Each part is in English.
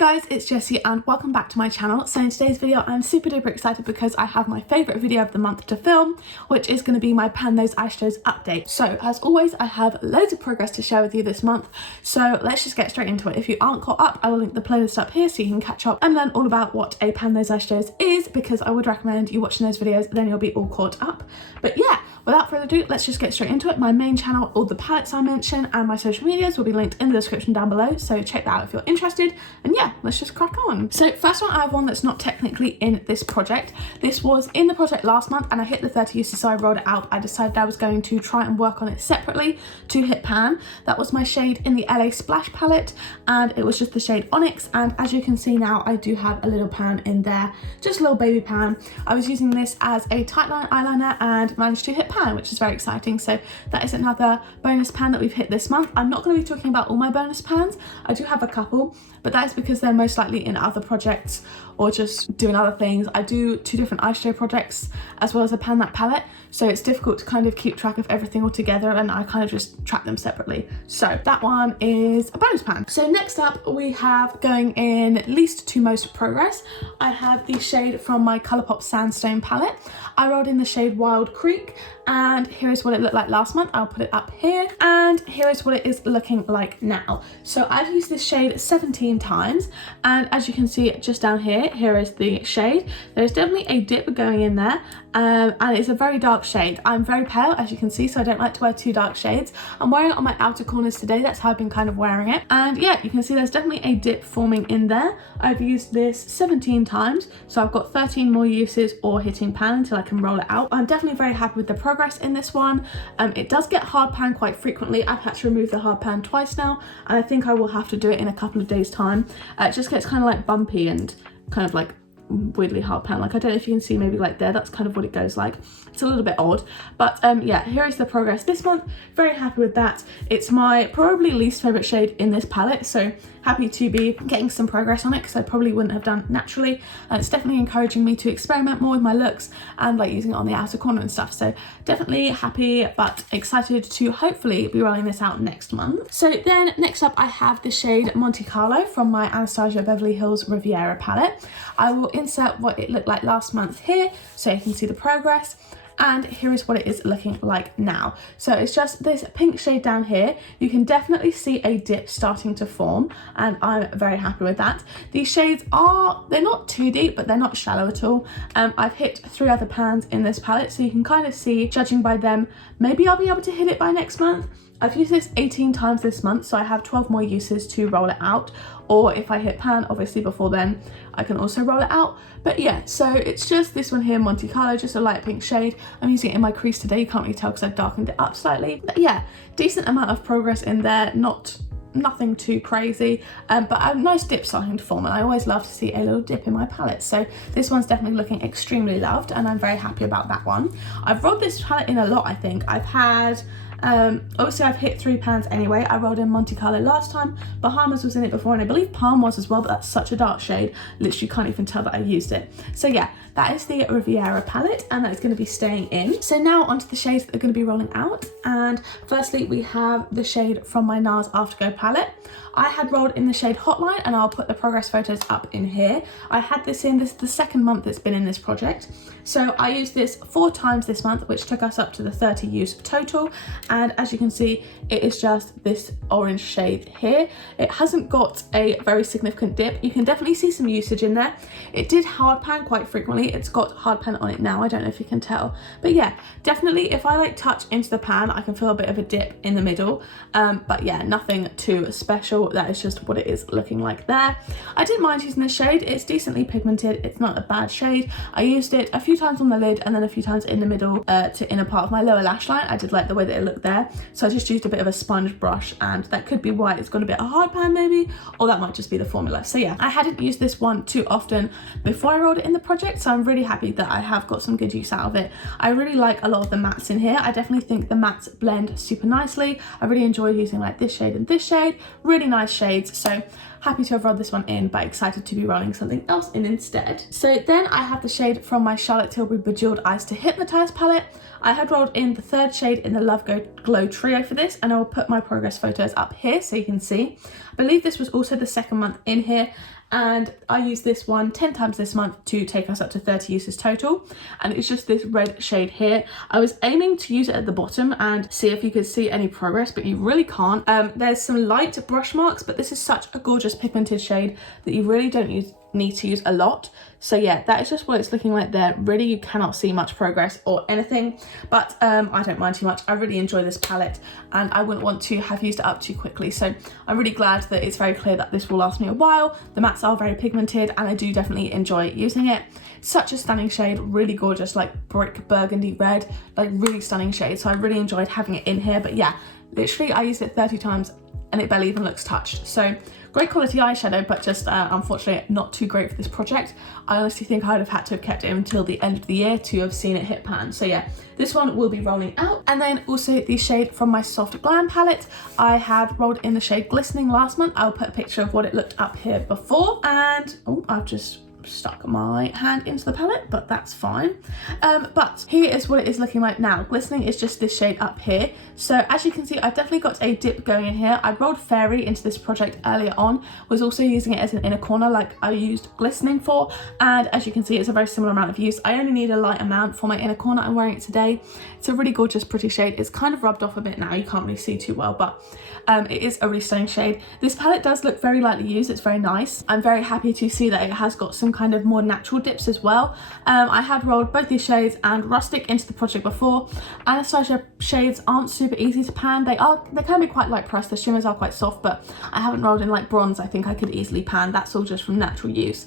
guys, it's Jessie and welcome back to my channel. So in today's video I'm super duper excited because I have my favourite video of the month to film, which is going to be my THOSE eyeshadows update. So as always I have loads of progress to share with you this month, so let's just get straight into it. If you aren't caught up, I will link the playlist up here so you can catch up and learn all about what a THOSE eyeshadows is, because I would recommend you watching those videos, then you'll be all caught up. But yeah, without further ado, let's just get straight into it. My main channel, all the palettes I mention and my social medias will be linked in the description down below, so check that out if you're interested. And yeah, let's just crack on. So first one, I have one that's not technically in this project. This was in the project last month and I hit the 30 uses, so I rolled it out. I decided I was going to try and work on it separately to hit pan. That was my shade in the LA Splash palette and it was just the shade Onyx, and as you can see now I do have a little pan in there, just a little baby pan. I was using this as a tightline eyeliner and managed to hit pan, which is very exciting. So that is another bonus pan that we've hit this month. I'm not going to be talking about all my bonus pans. I do have a couple, but that is because they're most likely in other projects or just doing other things. I do 2 different eyeshadow projects as well as a pan that palette, so it's difficult to kind of keep track of everything all together and I kind of just track them separately. So that one is a bonus pan. So next up we have, going in least to most progress, I have the shade from my Colourpop Sandstone palette. I rolled in the shade Wild Creek and here is what it looked like last month. I'll put it up here, and here is what it is looking like now. So I've used this shade 17 times and as you can see just down here, here is the shade. There's definitely a dip going in there and it's a very dark shade. I'm very pale, as you can see, so I don't like to wear too dark shades. I'm wearing it on my outer corners today, that's how I've been kind of wearing it. And yeah, you can see there's definitely a dip forming in there. I've used this 17 times, so I've got 13 more uses or hitting pan until I can roll it out. I'm definitely very happy with the progress in this one. It does get hard pan quite frequently. I've had to remove the hard pan twice now and I think I will have to do it in a couple of days time. It just gets kind of like bumpy and kind of like weirdly hard pan. Like, I don't know if you can see, maybe like there, that's kind of what it goes like. It's a little bit odd, but yeah, here is the progress this month. Very happy with that. It's my probably least favorite shade in this palette, so happy to be getting some progress on it because I probably wouldn't have done naturally, and it's definitely encouraging me to experiment more with my looks and like using it on the outer corner and stuff. So definitely happy but excited to hopefully be rolling this out next month. So then next up I have the shade Monte Carlo from my Anastasia Beverly Hills Riviera palette. I will insert what it looked like last month here so you can see the progress. And here is what it is looking like now. So it's just this pink shade down here. You can definitely see a dip starting to form and I'm very happy with that. These shades they're not too deep, but they're not shallow at all. I've hit 3 other pans in this palette, so you can kind of see, judging by them, maybe I'll be able to hit it by next month. I've used this 18 times this month, so I have 12 more uses to roll it out, or if I hit pan obviously before then I can also roll it out. But yeah, so it's just this one here, Monte Carlo, just a light pink shade. I'm using it in my crease today, you can't really tell because I've darkened it up slightly. But yeah, decent amount of progress in there, nothing too crazy, but a nice dip starting to form, and I always love to see a little dip in my palette, so this one's definitely looking extremely loved and I'm very happy about that one. I've rolled this palette in a lot. I think I've had obviously I've hit 3 pans anyway. I rolled in Monte Carlo last time, Bahamas was in it before, and I believe Palm was as well, but that's such a dark shade, literally can't even tell that I used it. So yeah, that is the Riviera palette and that is going to be staying in. So now onto the shades that are going to be rolling out, and firstly we have the shade from my NARS Afterglow palette. I had rolled in the shade Hotline and I'll put the progress photos up in here. I had this in, this is the second month it's been in this project. So I used this 4 times this month, which took us up to the 30 use total. And as you can see, it is just this orange shade here. It hasn't got a very significant dip. You can definitely see some usage in there. It did hard pan quite frequently. It's got hard pan on it now. I don't know if you can tell, but yeah, definitely if I like touch into the pan, I can feel a bit of a dip in the middle. But yeah, nothing too special. That is just what it is looking like there. I didn't mind using this shade. It's decently pigmented. It's not a bad shade. I used it a few times on the lid and then a few times in the middle to inner part of my lower lash line. I did like the way that it looked there, so I just used a bit of a sponge brush, and that could be why it's got a bit of hard pan maybe, or that might just be the formula. So yeah, I hadn't used this one too often before I rolled it in the project, so I'm really happy that I have got some good use out of it. I really like a lot of the mattes in here. I definitely think the mattes blend super nicely. I really enjoy using like this shade and this shade, really nice shades. So happy to have rolled this one in, but excited to be rolling something else in instead. So then I have the shade from my Charlotte Tilbury Bejeweled Eyes to Hypnotize palette. I had rolled in the 3rd shade in the Love Glow trio for this, and I will put my progress photos up here so you can see. I believe this was also the 2nd month in here, and I use this one 10 times this month to take us up to 30 uses total, and it's just this red shade here. I was aiming to use it at the bottom and see if you could see any progress, but you really can't. There's some light brush marks, but this is such a gorgeous pigmented shade that you really don't need to use a lot. So yeah, that is just what it's looking like there. Really, you cannot see much progress or anything, but I don't mind too much. I really enjoy this palette and I wouldn't want to have used it up too quickly. So I'm really glad that it's very clear that this will last me a while. The mattes are very pigmented and I do definitely enjoy using it. Such a stunning shade, really gorgeous, like brick burgundy red, like really stunning shade. So I really enjoyed having it in here. But yeah, literally I used it 30 times and it barely even looks touched. So great quality eyeshadow, but just unfortunately not too great for this project. I honestly think I would have had to have kept it until the end of the year to have seen it hit pan. So yeah, this one will be rolling out. And then also the shade from my Soft Glam palette. I had rolled in the shade Glistening last month. I'll put a picture of what it looked up here before. And oh, I've just stuck my hand into the palette, but that's fine. But here is what it is looking like now. Glistening is just this shade up here. So as you can see, I've definitely got a dip going in here. I rolled Fairy into this project earlier on, was also using it as an inner corner like I used Glistening for, and as you can see, it's a very similar amount of use. I only need a light amount for my inner corner. I'm wearing it today. It's a really gorgeous, pretty shade. It's kind of rubbed off a bit now, you can't really see too well, but it is a really stunning shade. This palette does look very lightly used. It's very nice. I'm very happy to see that it has got some kind of more natural dips as well. I had rolled both these shades and Rustic into the project before. Anastasia shades aren't super easy to pan. They can be quite light pressed. The shimmers are quite soft, but I haven't rolled in like Bronze. I think I could easily pan. That's all just from natural use.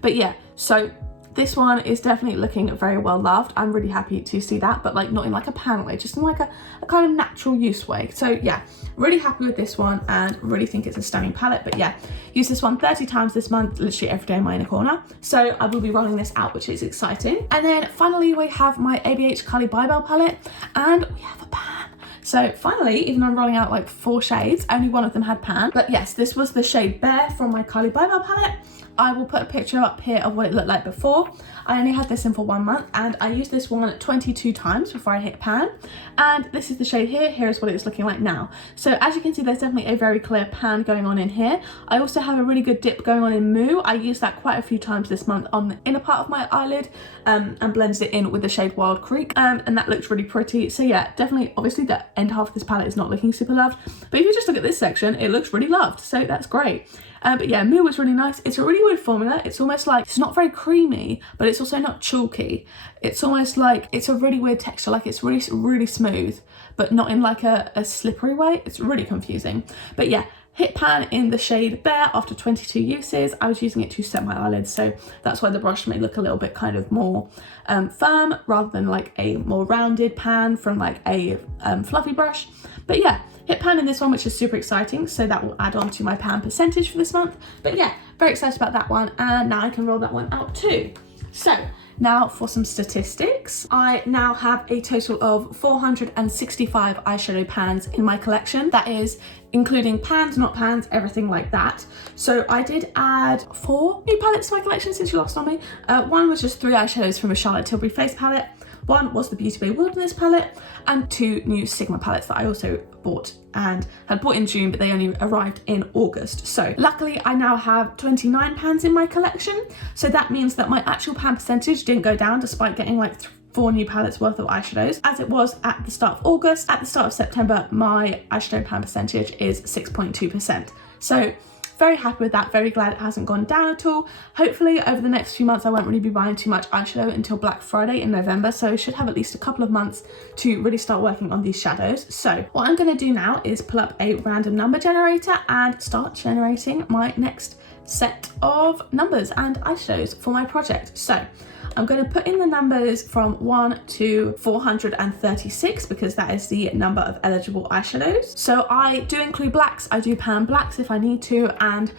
But yeah, so this one is definitely looking very well loved. I'm really happy to see that, but like not in like a pan way, just in like a kind of natural use way. So yeah, really happy with this one and really think it's a stunning palette. But yeah, use this one 30 times this month, literally every day in my inner corner. So I will be rolling this out, which is exciting. And then finally we have my ABH Kali Bybel palette and we have a pan. So finally, even though I'm rolling out like 4 shades, only one of them had pan. But yes, this was the shade Bear from my Kali Bybel palette. I will put a picture up here of what it looked like before. I only had this in for 1 month and I used this one 22 times before I hit pan. And this is the shade here. Here is what it's looking like now. So as you can see, there's definitely a very clear pan going on in here. I also have a really good dip going on in Moo. I used that quite a few times this month on the inner part of my eyelid and blended it in with the shade Wild Creek. And that looks really pretty. So yeah, definitely, obviously the end half of this palette is not looking super loved. But if you just look at this section, it looks really loved. So that's great. But yeah, Moo was really nice. It's a really weird formula. It's almost like, it's not very creamy, but it's also not chalky. It's almost like, it's a really weird texture. Like it's really, really smooth, but not in like a slippery way. It's really confusing. But yeah, hit pan in the shade Bear after 22 uses. I was using it to set my eyelids, so that's why the brush may look a little bit kind of more firm rather than like a more rounded pan from like a fluffy brush. But yeah, hit pan in this one, which is super exciting. So that will add on to my pan percentage for this month. But yeah, very excited about that one. And now I can roll that one out too. So now for some statistics. I now have a total of 465 eyeshadow pans in my collection. That is including pans, not pans, everything like that. So I did add 4 new palettes to my collection since you last saw me. One was just 3 eyeshadows from a Charlotte Tilbury face palette. One was the Beauty Bay Wilderness palette and 2 new Sigma palettes that I also bought and had bought in June, but they only arrived in August. So luckily I now have 29 pans in my collection. So that means that my actual pan percentage didn't go down despite getting like 4 new palettes worth of eyeshadows as it was at the start of August. At the start of September, my eyeshadow pan percentage is 6.2%. So very happy with that, very glad it hasn't gone down at all. Hopefully over the next few months I won't really be buying too much eyeshadow until Black Friday in November, so I should have at least a couple of months to really start working on these shadows. So what I'm going to do now is pull up a random number generator and start generating my next set of numbers and eyeshadows for my project. So I'm going to put in the numbers from 1 to 436 because that is the number of eligible eyeshadows. So I do include blacks, I do pan blacks if I need to, and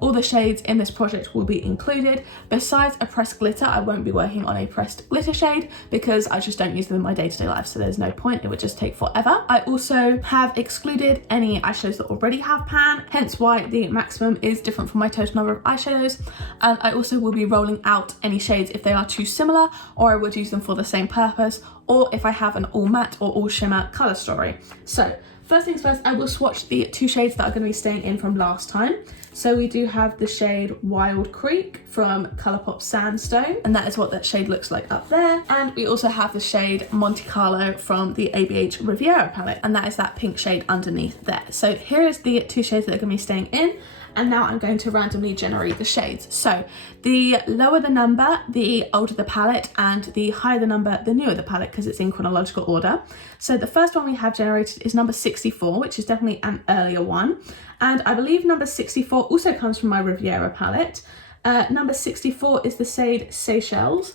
all the shades in this project will be included. Besides a pressed glitter, I won't be working on a pressed glitter shade because I just don't use them in my day-to-day life, so there's no point, it would just take forever. I also have excluded any eyeshadows that already have pan, hence why the maximum is different from my total number of eyeshadows. And I also will be rolling out any shades if they are too similar, or I would use them for the same purpose, or if I have an all matte or all shimmer colour story. So first things first, I will swatch the 2 shades that are going to be staying in from last time. So we do have the shade Wild Creek from Colourpop Sandstone, and that is what that shade looks like up there. And we also have the shade Monte Carlo from the ABH Riviera palette, and that is that pink shade underneath there. So here is the two shades that are going to be staying in. And now I'm going to randomly generate the shades. So the lower the number, the older the palette, and the higher the number, the newer the palette, because it's in chronological order. So the first one we have generated is number 64, which is definitely an earlier one. And I believe number 64 also comes from my Riviera palette. Number 64 is the shade Seychelles.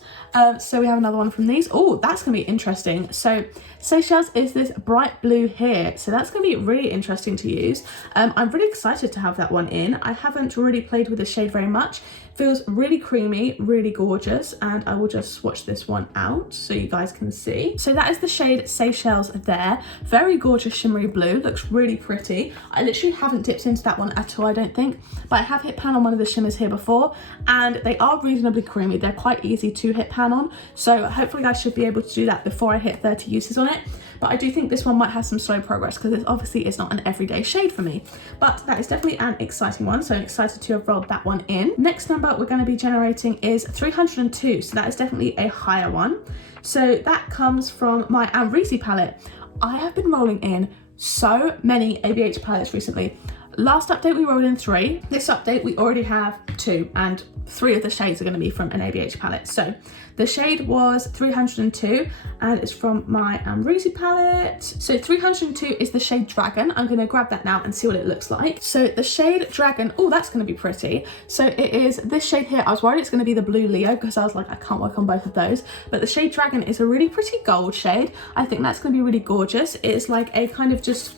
So we have another one from these. Oh, that's going to be interesting. So Seychelles is this bright blue here. So that's going to be really interesting to use. I'm really excited to have that one in. I haven't really played with the shade very much. Feels really creamy, really gorgeous, and I will just swatch this one out so you guys can see. So that is the shade Seychelles there. Very gorgeous shimmery blue, looks really pretty. I literally haven't dipped into that one at all, I don't think, but I have hit pan on one of the shimmers here before, and they are reasonably creamy. They're quite easy to hit pan on, so hopefully I should be able to do that before I hit 30 uses on it. But I do think this one might have some slow progress because it obviously is not an everyday shade for me. But that is definitely an exciting one, so I'm excited to have rolled that one in. Next number we're going to be generating is 302, so that is definitely a higher one. So that comes from my Amrisi palette. I have been rolling in so many ABH palettes recently. Last update we rolled in 3. This update we already have 2, and 3 of the shades are going to be from an ABH palette. So the shade was 302 and it's from my Amrisi palette. So 302 is the shade Dragon. I'm going to grab that now and see what it looks like. So the shade Dragon, oh, that's going to be pretty. So it is this shade here. I was worried it's going to be the blue Leo because I was like, I can't work on both of those. But the shade Dragon is a really pretty gold shade. I think that's going to be really gorgeous. It's like a kind of just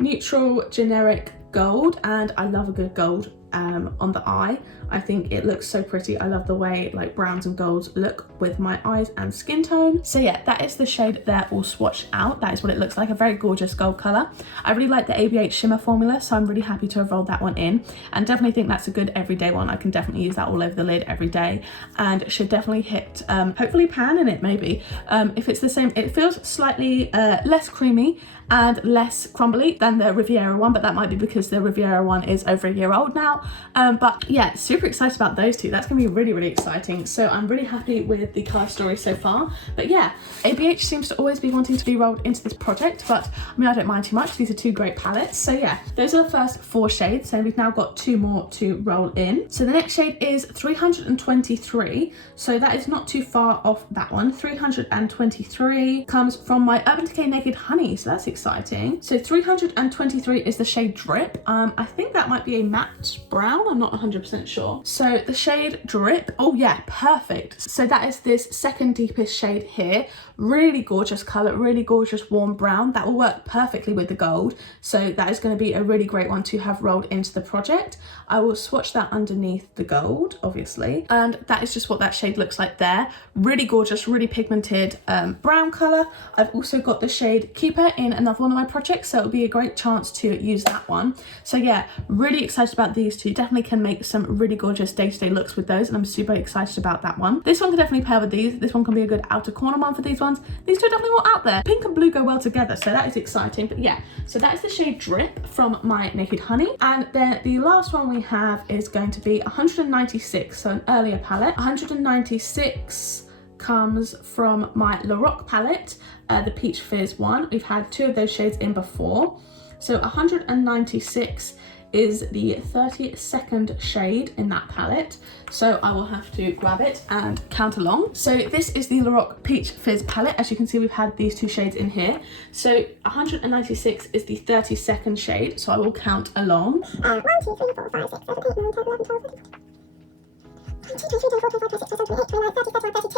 neutral generic gold, and I love a good gold on the eye. I think it looks so pretty. I love the way like browns and golds look with my eyes and skin tone. So yeah, that is the shade there all swatched out. That is what it looks like, a very gorgeous gold colour. I really like the ABH shimmer formula, so I'm really happy to have rolled that one in, and definitely think that's a good everyday one. I can definitely use that all over the lid every day, and should definitely hit hopefully pan in it maybe. If it's the same, it feels slightly less creamy and less crumbly than the Riviera one, but that might be because the Riviera one is over a year old now. But yeah, super excited about those two. That's gonna be really, really exciting. So I'm really happy with the colour story so far. But yeah, ABH seems to always be wanting to be rolled into this project, but I mean, I don't mind too much. These are 2 great palettes. So yeah, those are the first 4 shades. So we've now got 2 more to roll in. So the next shade is 323. So that is not too far off that one. 323 comes from my Urban Decay Naked Honey. So that's exciting. So 323 is the shade Drip. I think that might be a matte brown. I'm not 100% sure. So the shade Drip, oh yeah, perfect. So that is this second deepest shade here. Really gorgeous color, really gorgeous warm brown. That will work perfectly with the gold. So that is going to be a really great one to have rolled into the project. I will swatch that underneath the gold, obviously. And that is just what that shade looks like there. Really gorgeous, really pigmented brown color. I've also got the shade Keeper in another one of my projects, so it'll be a great chance to use that one. So yeah, really excited about these two. Definitely can make some really gorgeous day-to-day looks with those, and I'm super excited about that one. This one can definitely pair with these. This one can be a good outer corner one for these ones. These two are definitely more out there. Pink and blue go well together, so that is exciting. But yeah, so that is the shade Drip from my Naked Honey. And then the last one we have is going to be 196, so an earlier palette. 196 comes from my La Rock palette, the Peach Fizz one. We've had 2 of those shades in before. So 196 is the 32nd shade in that palette. So I will have to grab it and count along. So this is the La Rock Peach Fizz palette. As you can see, we've had these 2 shades in here. So 196 is the 32nd shade. So I will count along. 1, 2, 3, 4, 5, 6, 7, 8, 9, 10, 11, 12, 13.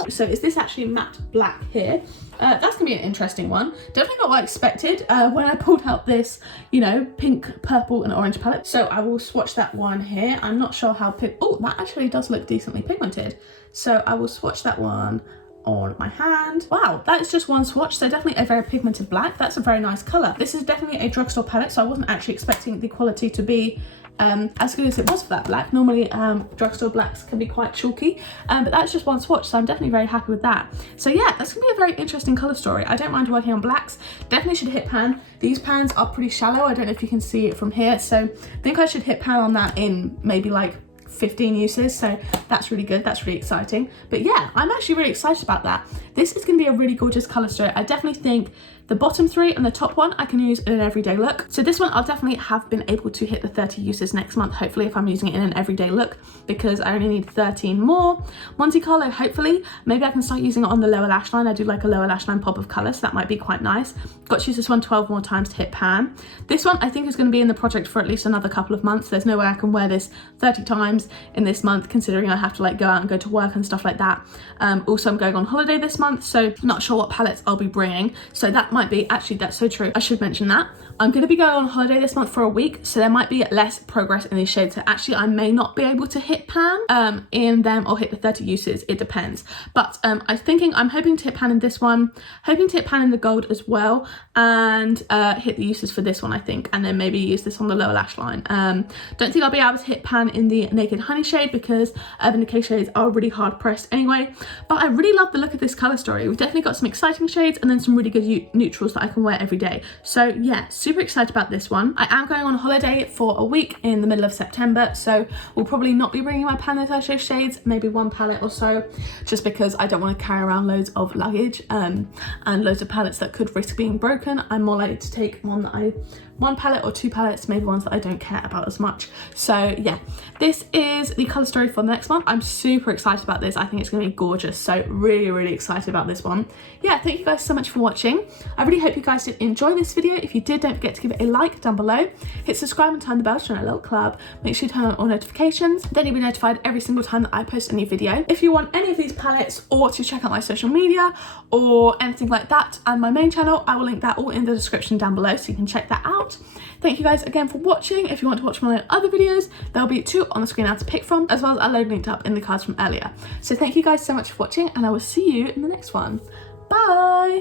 So is this actually matte black here? That's gonna be an interesting one. Definitely not what I expected when I pulled out this, you know, pink, purple and orange palette. So I will swatch that one here. I'm not sure how oh, that actually does look decently pigmented. So I will swatch that one on my hand. Wow, that is just one swatch, so definitely a very pigmented black. That's a very nice color. This is definitely a drugstore palette, so I wasn't actually expecting the quality to be as good as it was for that black. Normally drugstore blacks can be quite chalky, but that's just one swatch, so I'm definitely very happy with that. So yeah, that's gonna be a very interesting colour story. I don't mind working on blacks. Definitely should hit pan. These pans are pretty shallow. I don't know if you can see it from here, so I think I should hit pan on that in maybe like 15 uses, so that's really good. That's really exciting. But yeah, I'm actually really excited about that. This is going to be a really gorgeous colour story. I definitely think the bottom three and the top one I can use in an everyday look. So this one I'll definitely have been able to hit the 30 uses next month, hopefully, if I'm using it in an everyday look, because I only need 13 more. Monte Carlo, hopefully, maybe I can start using it on the lower lash line. I do like a lower lash line pop of colour, so that might be quite nice. Got to use this one 12 more times to hit pan. This one I think is going to be in the project for at least another couple of months. There's no way I can wear this 30 times in this month, considering I have to like go out and go to work and stuff like that. Also, I'm going on holiday this month, so not sure what palettes I'll be bringing. So that might be, actually, that's so true. I should mention that. I'm going to be going on holiday this month for a week, so there might be less progress in these shades. So actually, I may not be able to hit pan in them or hit the 30 uses. It depends. But I'm hoping to hit pan in this one, hoping to hit pan in the gold as well, and hit the uses for this one, I think, and then maybe use this on the lower lash line. Don't think I'll be able to hit pan in the Naked Honey shade because Urban Decay shades are really hard pressed anyway. But I really love the look of this colour story. We've definitely got some exciting shades and then some really good neutrals that I can wear every day. So yeah, super excited about this one. I am going on holiday for a week in the middle of September, so we'll probably not be bringing my Pan Those Eyeshadow shades, maybe one palette or so, just because I don't want to carry around loads of luggage and loads of palettes that could risk being broken. I'm more likely to take one palette or two palettes, maybe ones that I don't care about as much. So yeah, this is the colour story for the next month. I'm super excited about this. I think it's going to be gorgeous, so really excited about this one. Yeah, thank you guys so much for watching. I really hope you guys did enjoy this video. If you did, don't forget to give it a like down below, hit subscribe and turn the bell to join our little club. Make sure you turn on all notifications, then you'll be notified every single time that I post a new video. If you want any of these palettes or to check out my social media or anything like that and my main channel, I will link that all in the description down below, so you can check that out. Thank you guys again for watching. If you want to watch my other videos, there'll be 2 on the screen now to pick from, as well as a load linked up in the cards from earlier. So thank you guys so much for watching, and I will see you in the next one. Bye!